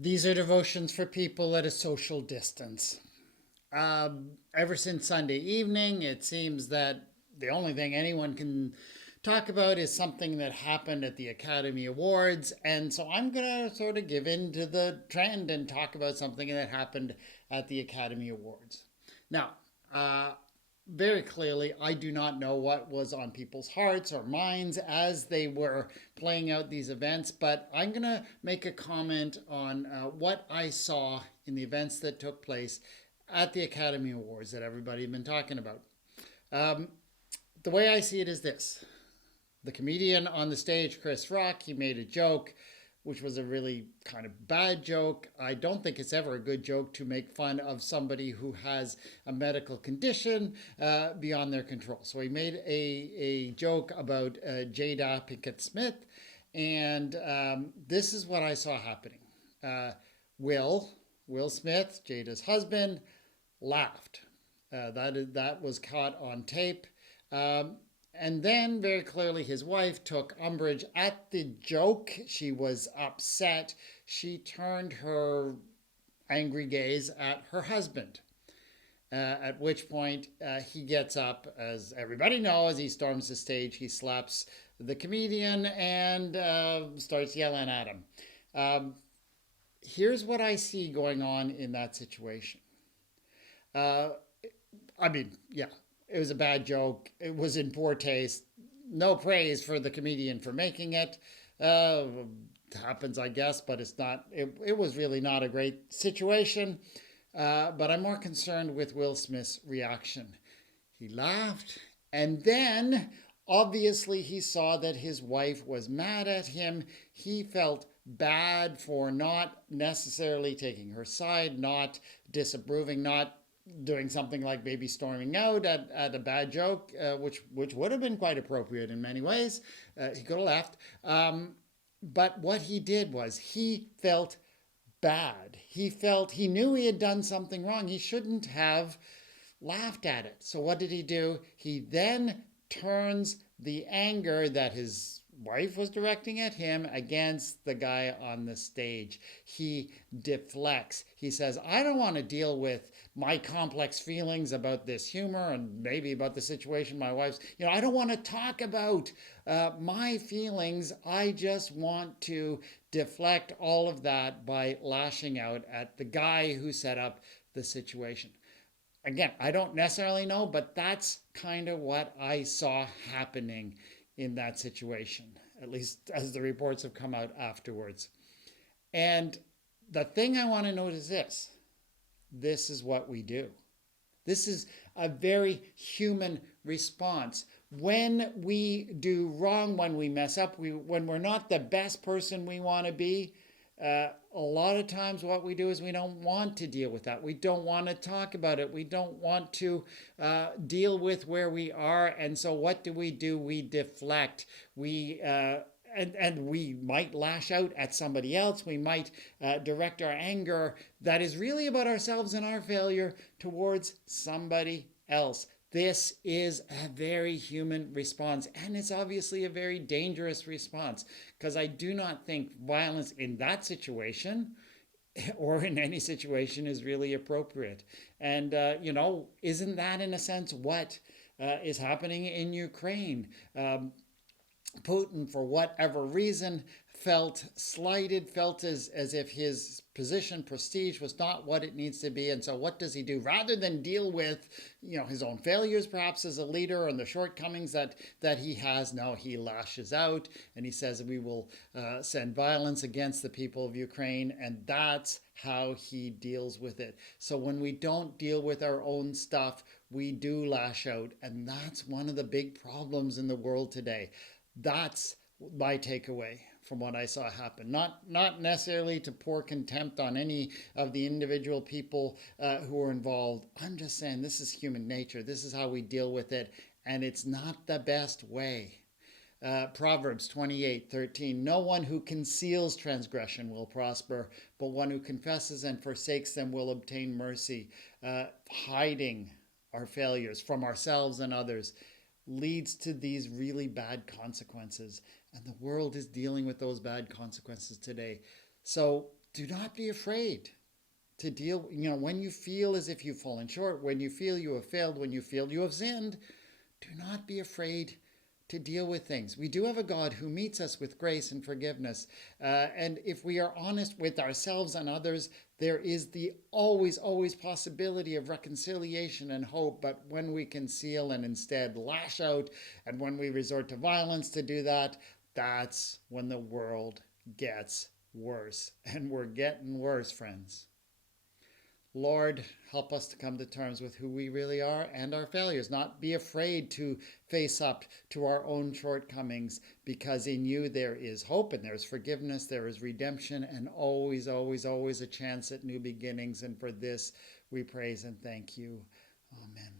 These are devotions for people at a social distance. Ever since Sunday evening, it seems that the only thing anyone can talk about is something that happened at the Academy Awards. And so I'm going to sort of give in to the trend and talk about something that happened at the Academy Awards. Now, uh, very clearly, I do not know what was on people's hearts or minds as they were playing out these events, but I'm going to make a comment on what I saw in the events that took place at the Academy Awards that everybody had been talking about. Um, the way I see it is this: the comedian on the stage, Chris Rock, he made a joke which was a really kind of bad joke. I don't think it's ever a good joke to make fun of somebody who has a medical condition beyond their control. So he made a joke about Jada Pinkett Smith, and this is what I saw happening. Uh, Will, Will Smith, Jada's husband, laughed. That was caught on tape. Um, and then, very clearly, his wife took umbrage at the joke. She was upset. She turned her angry gaze at her husband. At which point, he gets up, as everybody knows, he storms the stage, he slaps the comedian and starts yelling at him. Um, Here's what I see going on in that situation. Uh, I mean, yeah, it was a bad joke. It was in poor taste. No praise for the comedian for making it. Uh, Happens, I guess, but it's not. It was really not a great situation. But I'm more concerned with Will Smith's reaction. He laughed, and then obviously he saw that his wife was mad at him. He felt bad for not necessarily taking her side, not disapproving, not doing something like maybe storming out at a bad joke, which would have been quite appropriate in many ways. He could have left. But what he did was he felt bad. He knew he had done something wrong. He shouldn't have laughed at it. So what did he do? He then turns the anger that his wife was directing at him against the guy on the stage. He deflects. He says, I don't want to deal with my complex feelings about this humor and maybe about the situation my wife's. I don't want to talk about my feelings. I just want to deflect all of that by lashing out at the guy who set up the situation. Again, I don't necessarily know, but that's kind of what I saw happening in that situation, at least as the reports have come out afterwards. And the thing I want to note is this is what we do. This is a very human response. When we do wrong, when we mess up, when we're not the best person we want to be, a lot of times what we do is we don't want to deal with that. We don't want to talk about it. We don't want to deal with where we are. And so what do? We deflect. And we might lash out at somebody else. We might direct our anger that is really about ourselves and our failure towards somebody else. This is a very human response, and it's obviously a very dangerous response, because I do not think violence in that situation or in any situation is really appropriate. And, isn't that in a sense what is happening in Ukraine? Putin, for whatever reason, felt slighted, felt as if his position, prestige, was not what it needs to be. And so what does he do? Rather than deal with, his own failures perhaps as a leader and the shortcomings that he has, no, he lashes out and he says we will send violence against the people of Ukraine. And that's how he deals with it. So when we don't deal with our own stuff, we do lash out. And that's one of the big problems in the world today. That's my takeaway from what I saw happen. Not necessarily to pour contempt on any of the individual people who were involved. I'm just saying this is human nature. This is how we deal with it, and it's not the best way. Proverbs 28:13. No one who conceals transgression will prosper, but one who confesses and forsakes them will obtain mercy. Hiding our failures from ourselves and others leads to these really bad consequences. And the world is dealing with those bad consequences today. So do not be afraid to deal, when you feel as if you've fallen short, when you feel you have failed, when you feel you have sinned, do not be afraid to deal with things. We do have a God who meets us with grace and forgiveness. And if we are honest with ourselves and others, there is the always possibility of reconciliation and hope. But when we conceal and instead lash out, and when we resort to violence to do that, that's when the world gets worse. And we're getting worse, friends. Lord, help us to come to terms with who we really are and our failures. Not be afraid to face up to our own shortcomings, because in you there is hope and there's forgiveness, there is redemption, and always a chance at new beginnings. And for this we praise and thank you. Amen.